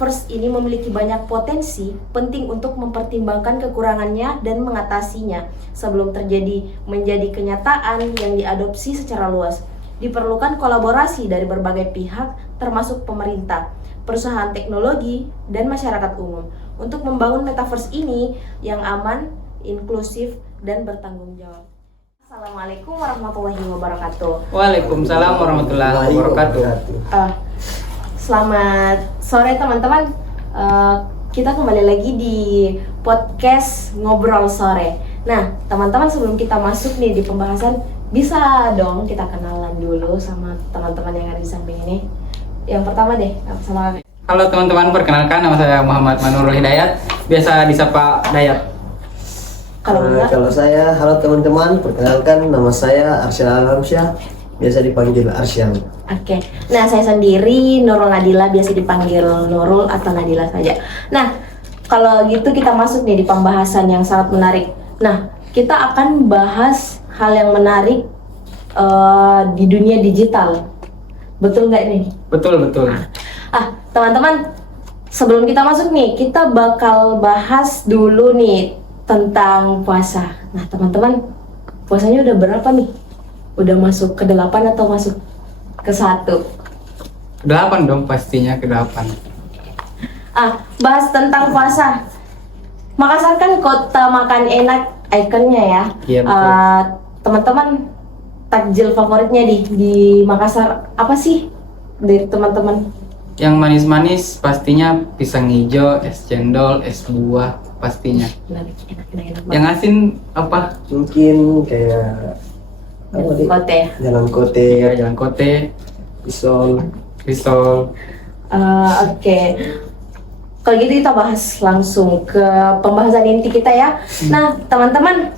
Metaverse ini memiliki banyak potensi, penting untuk mempertimbangkan kekurangannya dan mengatasinya sebelum menjadi kenyataan yang diadopsi secara luas. Diperlukan kolaborasi dari berbagai pihak, termasuk pemerintah, perusahaan teknologi, dan masyarakat umum untuk membangun Metaverse ini yang aman, inklusif, dan bertanggung jawab. Assalamualaikum warahmatullahi wabarakatuh. Waalaikumsalam warahmatullahi wabarakatuh. Selamat sore teman-teman. Kita kembali lagi di podcast Ngobrol Sore. Nah, teman-teman, sebelum kita masuk nih di pembahasan, bisa dong kita kenalan dulu sama teman-teman yang ada di samping ini. Yang pertama deh, sama. Halo teman-teman, perkenalkan nama saya Muhammad Manurul Hidayat, biasa disapa Dayat. Kalau saya, halo teman-teman, perkenalkan nama saya Arsyal Alamsyah, biasa dipanggil Arsyal. Oke. Nah, saya sendiri Nurul Nadila, biasa dipanggil Nurul atau Nadila saja. Nah, kalau gitu kita masuk nih di pembahasan yang sangat menarik. Nah, kita akan bahas hal yang menarik di dunia digital. Betul nggak nih? Betul. Teman-teman, sebelum kita masuk nih, kita bakal bahas dulu nih tentang puasa. Nah, teman-teman, puasanya udah berapa nih? Udah masuk ke 8 atau masuk ke 1? 8 dong, pastinya ke 8. Bahas tentang puasa. Makassar kan kota makan enak ikonnya ya. Iya, betul. Teman-teman, takjil favoritnya di Makassar apa sih dari teman-teman? Yang manis-manis pastinya pisang hijau, es cendol, es buah pastinya. Enak. Yang asin apa? Mungkin kayak Kote. jalan kote, Iya, jalan kote, pisau. risol. Oke. Kalau gitu kita bahas langsung ke pembahasan inti kita ya. Nah, teman-teman,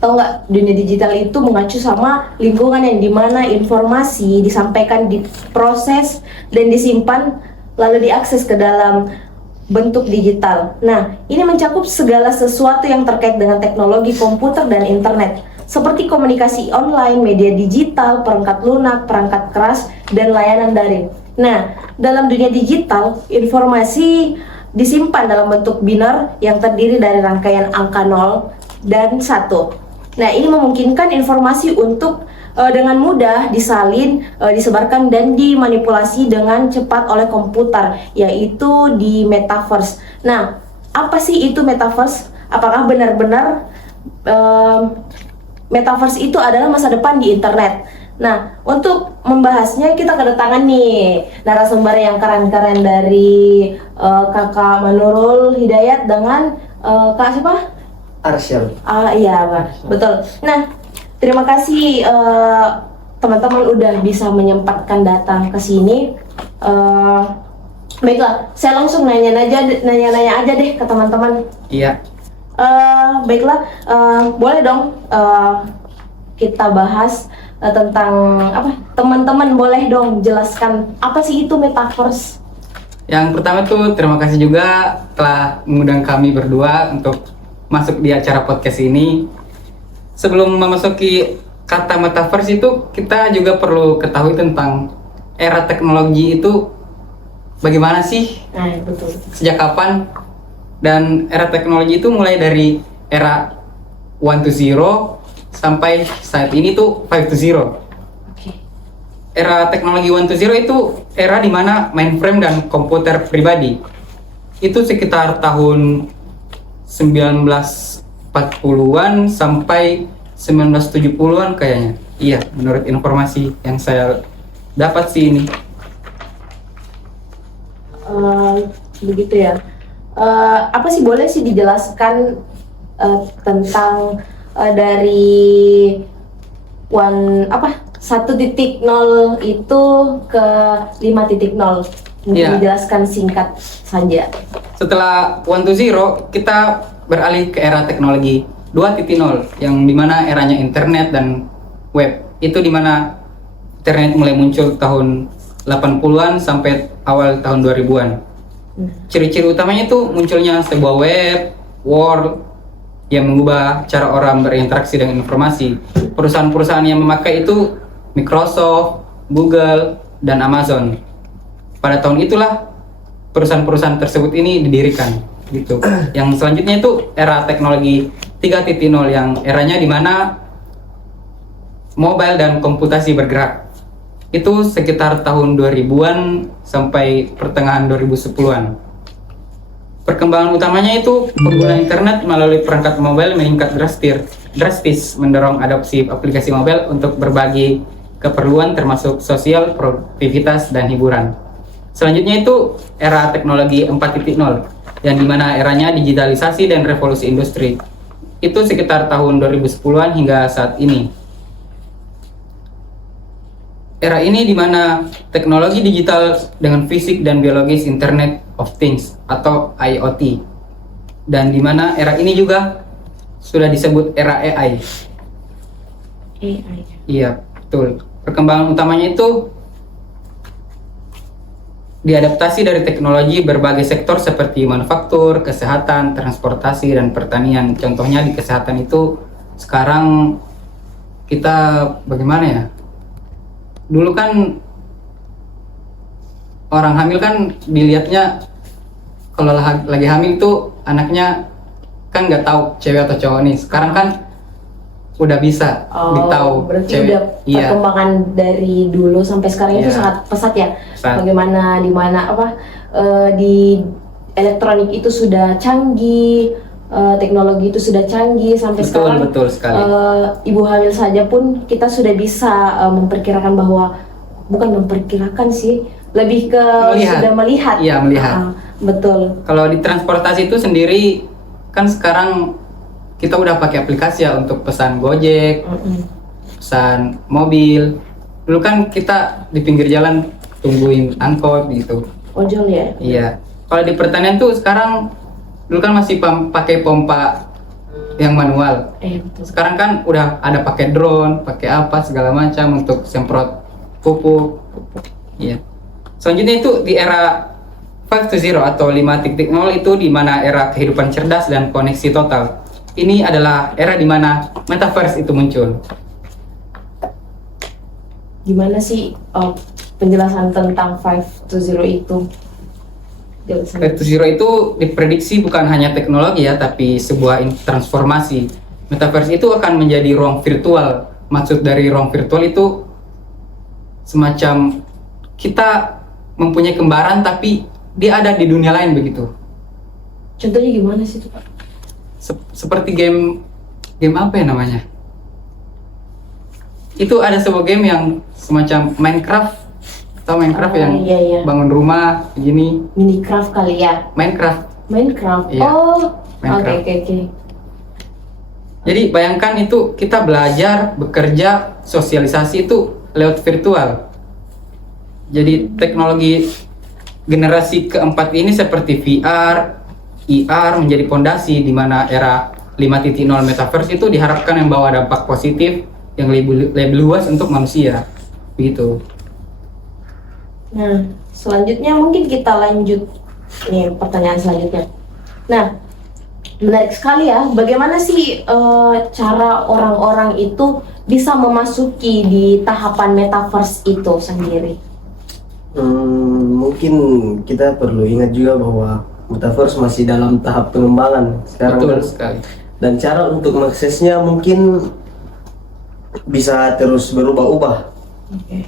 tahu nggak, dunia digital itu mengacu sama lingkungan yang dimana informasi disampaikan, diproses, dan disimpan, lalu diakses ke dalam bentuk digital. Nah, ini mencakup segala sesuatu yang terkait dengan teknologi komputer dan internet, seperti komunikasi online, media digital, perangkat lunak, perangkat keras, dan layanan daring. Nah, dalam dunia digital, informasi disimpan dalam bentuk binar yang terdiri dari rangkaian angka 0 dan 1. Nah, ini memungkinkan informasi untuk dengan mudah disalin, disebarkan, dan dimanipulasi dengan cepat oleh komputer, yaitu di Metaverse. Nah, apa sih itu Metaverse? Apakah benar-benar Metaverse itu adalah masa depan di internet? Nah, untuk membahasnya kita kedatangan nih narasumber yang keren-keren dari Kakak Manurul Hidayat dengan Kak siapa? Arsyal. Iya, Pak. Betul. Nah, terima kasih teman-teman udah bisa menyempatkan datang ke sini. Baiklah, saya langsung nanya aja deh ke teman-teman. Iya. Baiklah, boleh dong kita bahas tentang apa? Teman-teman boleh dong jelaskan apa sih itu Metaverse? Yang pertama tuh terima kasih juga telah mengundang kami berdua untuk masuk di acara podcast ini. Sebelum memasuki kata Metaverse itu, kita juga perlu ketahui tentang era teknologi itu bagaimana sih? Nah, betul. Sejak kapan? Dan era teknologi itu mulai dari era 1 to 0 sampai saat ini tuh 5 to 0. Oke. Era teknologi 1 to 0 itu era dimana mainframe dan komputer pribadi itu sekitar tahun 1940-an sampai 1970-an kayaknya. Iya, menurut informasi yang saya dapat sih ini. Begitu ya. Apa sih, boleh sih dijelaskan tentang dari 1.0 itu ke 5.0? Mungkin Iya. dijelaskan singkat saja. Setelah 1 to 0, kita beralih ke era teknologi 2.0 yang dimana eranya internet dan web. Itu dimana internet mulai muncul tahun 80-an sampai awal tahun 2000-an. Ciri-ciri utamanya itu munculnya sebuah web, world yang mengubah cara orang berinteraksi dengan informasi. Perusahaan-perusahaan yang memakai itu Microsoft, Google, dan Amazon. Pada tahun itulah perusahaan-perusahaan tersebut ini didirikan gitu. Yang selanjutnya itu era teknologi 3.0 yang eranya di mana mobile dan komputasi bergerak. Itu sekitar tahun 2000-an sampai pertengahan 2010-an. Perkembangan utamanya itu penggunaan internet melalui perangkat mobile meningkat drastis mendorong adopsi aplikasi mobile untuk berbagai keperluan termasuk sosial, produktivitas, dan hiburan. Selanjutnya itu era teknologi 4.0 yang dimana eranya digitalisasi dan revolusi industri. Itu sekitar tahun 2010-an hingga saat ini. Era ini di mana teknologi digital dengan fisik dan biologis Internet of Things atau IoT. Dan di mana era ini juga sudah disebut era AI. AI. Iya, betul. Perkembangan utamanya itu diadaptasi dari teknologi berbagai sektor seperti manufaktur, kesehatan, transportasi, dan pertanian. Contohnya di kesehatan itu sekarang kita bagaimana ya? Dulu kan orang hamil kan dilihatnya kalau lagi hamil tuh anaknya kan nggak tahu cewek atau cowok nih. Sekarang kan udah bisa ditahu berarti cewek. udah Iya, perkembangan dari dulu sampai sekarang itu Iya. sangat pesat ya. Pesat. Bagaimana di mana di elektronik itu sudah canggih, teknologi itu sudah canggih sampai sekarang. betul sekali. Ibu hamil saja pun kita sudah bisa memperkirakan bahwa bukan memperkirakan sih, lebih ke Melihat. sudah melihat. Iya, melihat. Betul. Kalau di transportasi itu sendiri kan sekarang kita udah pakai aplikasi ya untuk pesan Gojek, Mm-mm. pesan mobil. Dulu kan kita di pinggir jalan tungguin angkot gitu. Ojol ya. Iya. Kalau di pertanian tuh sekarang dulu kan masih pakai pompa yang manual. Betul. Sekarang kan udah ada pakai drone, pakai apa segala macam untuk semprot pupuk. Iya. Selanjutnya itu di era 5.0 atau 5.0 itu di mana era kehidupan cerdas dan koneksi total. Ini adalah era di mana metaverse itu muncul. Gimana sih penjelasan tentang 5.0 itu? Jelasan. 5.0 itu diprediksi bukan hanya teknologi ya, tapi sebuah transformasi. Metaverse itu akan menjadi ruang virtual. Maksud dari ruang virtual itu semacam kita mempunyai kembaran tapi dia ada di dunia lain begitu. Contohnya gimana sih itu, Pak? Seperti game apa ya namanya? Itu ada sebuah game yang semacam Minecraft atau Minecraft yang iya. bangun rumah begini. Minecraft kali ya. Minecraft. Minecraft. Iya. Oh. Minecraft. Oke. Jadi bayangkan itu kita belajar, bekerja, sosialisasi itu lewat virtual. Jadi teknologi generasi keempat ini seperti VR, IR menjadi fondasi di mana era 5.0 metaverse itu diharapkan membawa dampak positif yang lebih luas untuk manusia. Begitu. Nah, selanjutnya mungkin kita lanjut nih pertanyaan selanjutnya. Nah, menarik sekali ya, bagaimana sih cara orang-orang itu bisa memasuki di tahapan metaverse itu sendiri? Mungkin kita perlu ingat juga bahwa metaverse masih dalam tahap pengembangan sekarang. Betul kan? sekali. Dan cara untuk mengaksesnya mungkin bisa terus berubah-ubah. Oke.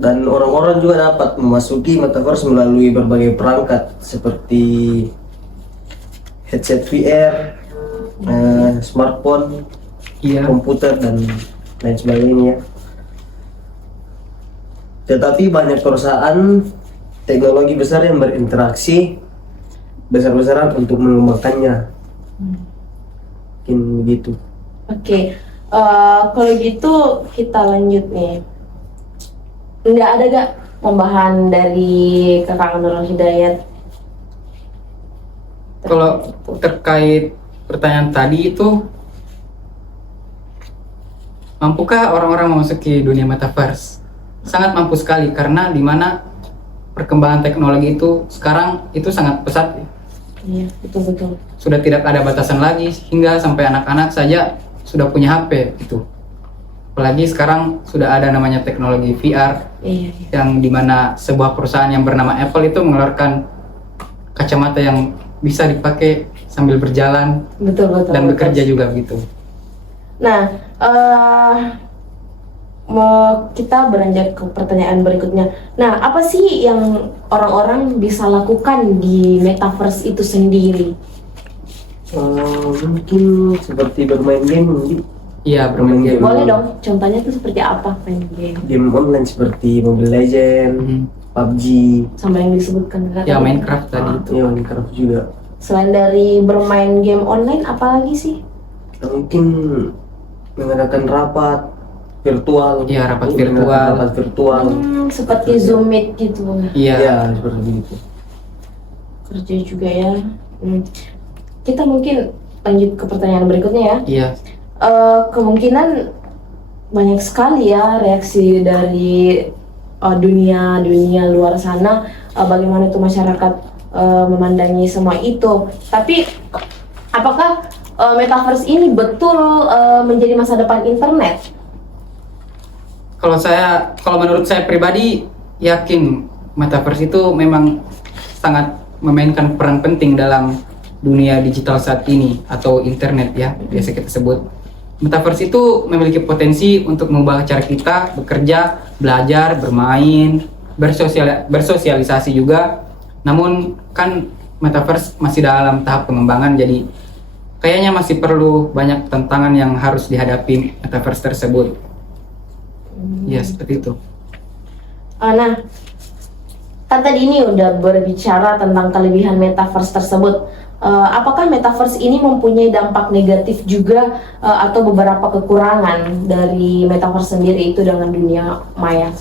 Dan orang-orang juga dapat memasuki metaverse melalui berbagai perangkat seperti headset VR, smartphone, Iya. komputer, dan lain sebagainya. Tetapi banyak perusahaan teknologi besar yang berinteraksi besar-besaran untuk mengembangkannya. Mungkin begitu. Oke, kalau gitu kita lanjut nih. Nggak ada gak tambahan dari Kakak Nurul Hidayat? Kalau terkait pertanyaan tadi itu, mampukah orang-orang memasuki dunia metaverse? Sangat mampu sekali karena di mana perkembangan teknologi itu sekarang itu sangat pesat. Iya, betul. Sudah tidak ada batasan lagi hingga sampai anak-anak saja sudah punya HP gitu. Apalagi sekarang sudah ada namanya teknologi VR Iya. yang dimana sebuah perusahaan yang bernama Apple itu mengeluarkan kacamata yang bisa dipakai sambil berjalan Betul betul. dan betul. bekerja juga gitu. Nah, kita beranjak ke pertanyaan berikutnya. Nah, apa sih yang orang-orang bisa lakukan di metaverse itu sendiri? Mungkin seperti bermain game, mungkin Iya, bermain game. Boleh dong, contohnya tuh seperti apa main game? game online seperti Mobile Legends, Mhm. PUBG, Sama yang disebutkan kan? Ya, Minecraft tadi itu. ya Minecraft juga. Selain dari bermain game online, apa lagi sih? Mungkin mengadakan rapat virtual. Iya, rapat Mengadakan virtual. Rapat virtual. Seperti Zoom Meet gitu. Iya. Ya, seperti itu. Kerja juga ya. Kita mungkin lanjut ke pertanyaan berikutnya ya. Iya. Kemungkinan banyak sekali ya reaksi dari dunia luar sana, bagaimana itu masyarakat memandangi semua itu. Tapi apakah metaverse ini betul menjadi masa depan internet? Kalau menurut saya pribadi yakin metaverse itu memang sangat memainkan peran penting dalam dunia digital saat ini atau internet ya, biasa kita sebut. Metaverse itu memiliki potensi untuk mengubah cara kita bekerja, belajar, bermain, bersosialisasi juga. Namun kan metaverse masih dalam tahap pengembangan, jadi kayaknya masih perlu banyak tantangan yang harus dihadapi metaverse tersebut. Ya, seperti itu. Nah, kan tadi ini udah berbicara tentang kelebihan metaverse tersebut. Apakah metaverse ini mempunyai dampak negatif juga atau beberapa kekurangan dari metaverse sendiri itu dengan dunia maya?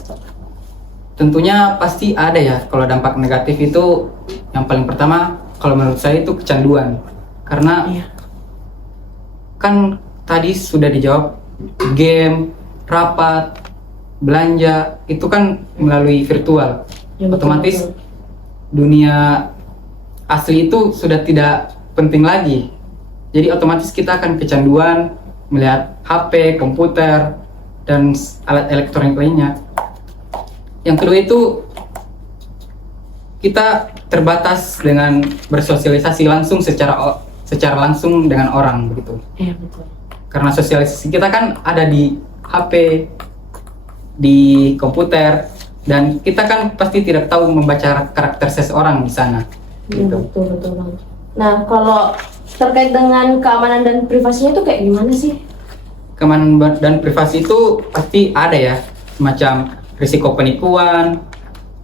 Tentunya pasti ada ya. Kalau dampak negatif itu yang paling pertama kalau menurut saya itu kecanduan. Karena Iya. kan tadi sudah dijawab, game, rapat, belanja itu kan melalui virtual. Ya, betul, Otomatis betul. dunia asli itu sudah tidak penting lagi. Jadi otomatis kita akan kecanduan melihat HP, komputer, dan alat elektronik lainnya. Yang kedua itu kita terbatas dengan bersosialisasi langsung secara langsung dengan orang begitu. Iya, betul. Karena sosialisasi kita kan ada di HP, di komputer, dan kita kan pasti tidak tahu membaca karakter seseorang di sana. Iya, Gitu. betul banget. Nah, kalau terkait dengan keamanan dan privasinya itu kayak gimana sih? Keamanan dan privasi itu pasti ada ya, semacam risiko penipuan,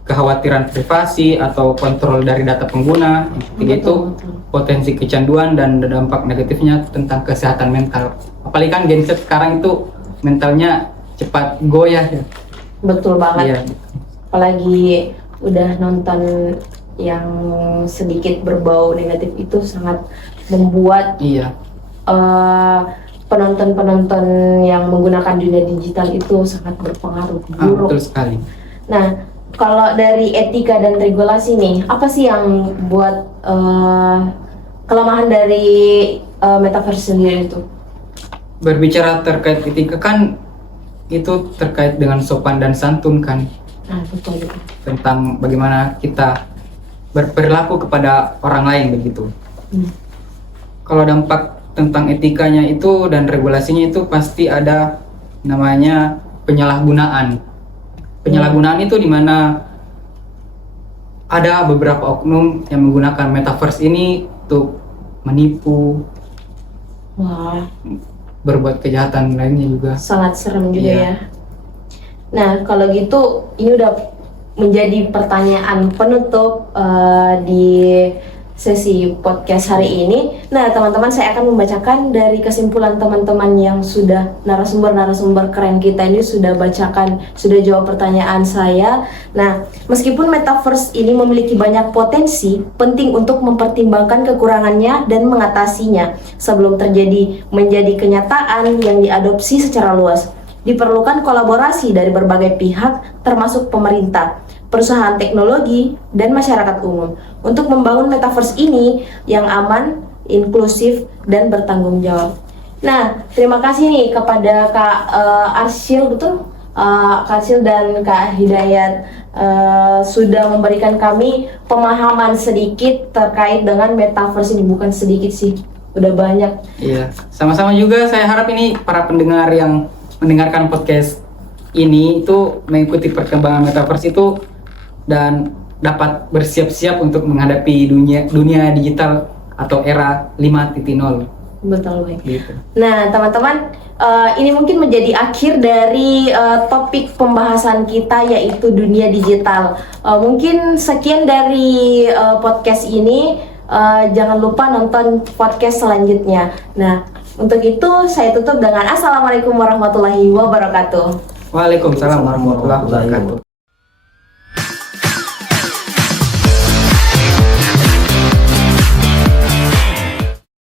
kekhawatiran privasi atau kontrol dari data pengguna. Yang ketiga itu Betul. potensi kecanduan dan dampak negatifnya tentang kesehatan mental. Apalagi kan Gen Z sekarang itu mentalnya cepat goyah ya. Betul banget. Iya. Apalagi udah nonton yang sedikit berbau negatif itu sangat membuat Iya. penonton-penonton yang menggunakan dunia digital itu sangat berpengaruh buruk. Betul sekali. Nah, kalau dari etika dan regulasi nih, apa sih yang buat kelemahan dari metaverse sendiri itu? Berbicara terkait etika kan itu terkait dengan sopan dan santun kan, Nah, betul. tentang bagaimana kita berperilaku kepada orang lain begitu. Kalau dampak tentang etikanya itu dan regulasinya itu pasti ada namanya penyalahgunaan. Penyalahgunaan itu di mana ada beberapa oknum yang menggunakan metaverse ini untuk menipu, Wah, berbuat kejahatan lainnya juga. sangat serem juga Iya. ya. Nah, kalau gitu ini udah menjadi pertanyaan penutup di sesi podcast hari ini. Nah, teman-teman, saya akan membacakan dari kesimpulan teman-teman yang sudah narasumber keren kita ini sudah jawab pertanyaan saya. Nah, meskipun metaverse ini memiliki banyak potensi, penting untuk mempertimbangkan kekurangannya dan mengatasinya sebelum menjadi kenyataan yang diadopsi secara luas. Diperlukan kolaborasi dari berbagai pihak, termasuk pemerintah, perusahaan teknologi, dan masyarakat umum untuk membangun metaverse ini yang aman, inklusif, dan bertanggung jawab. Nah, terima kasih nih kepada Kak Arsyil, betul? Kak Arsyil dan Kak Hidayat sudah memberikan kami pemahaman sedikit terkait dengan metaverse ini. Bukan sedikit sih, udah banyak. Iya, sama-sama juga. Saya harap ini para pendengar yang mendengarkan podcast ini itu mengikuti perkembangan metaverse itu dan dapat bersiap-siap untuk menghadapi dunia digital atau era 5.0. Betul, baik. Gitu. Nah, teman-teman, ini mungkin menjadi akhir dari topik pembahasan kita, yaitu dunia digital. Mungkin sekian dari podcast ini. Jangan lupa nonton podcast selanjutnya. Nah, untuk itu saya tutup dengan Assalamualaikum warahmatullahi wabarakatuh. Waalaikumsalam warahmatullahi wabarakatuh.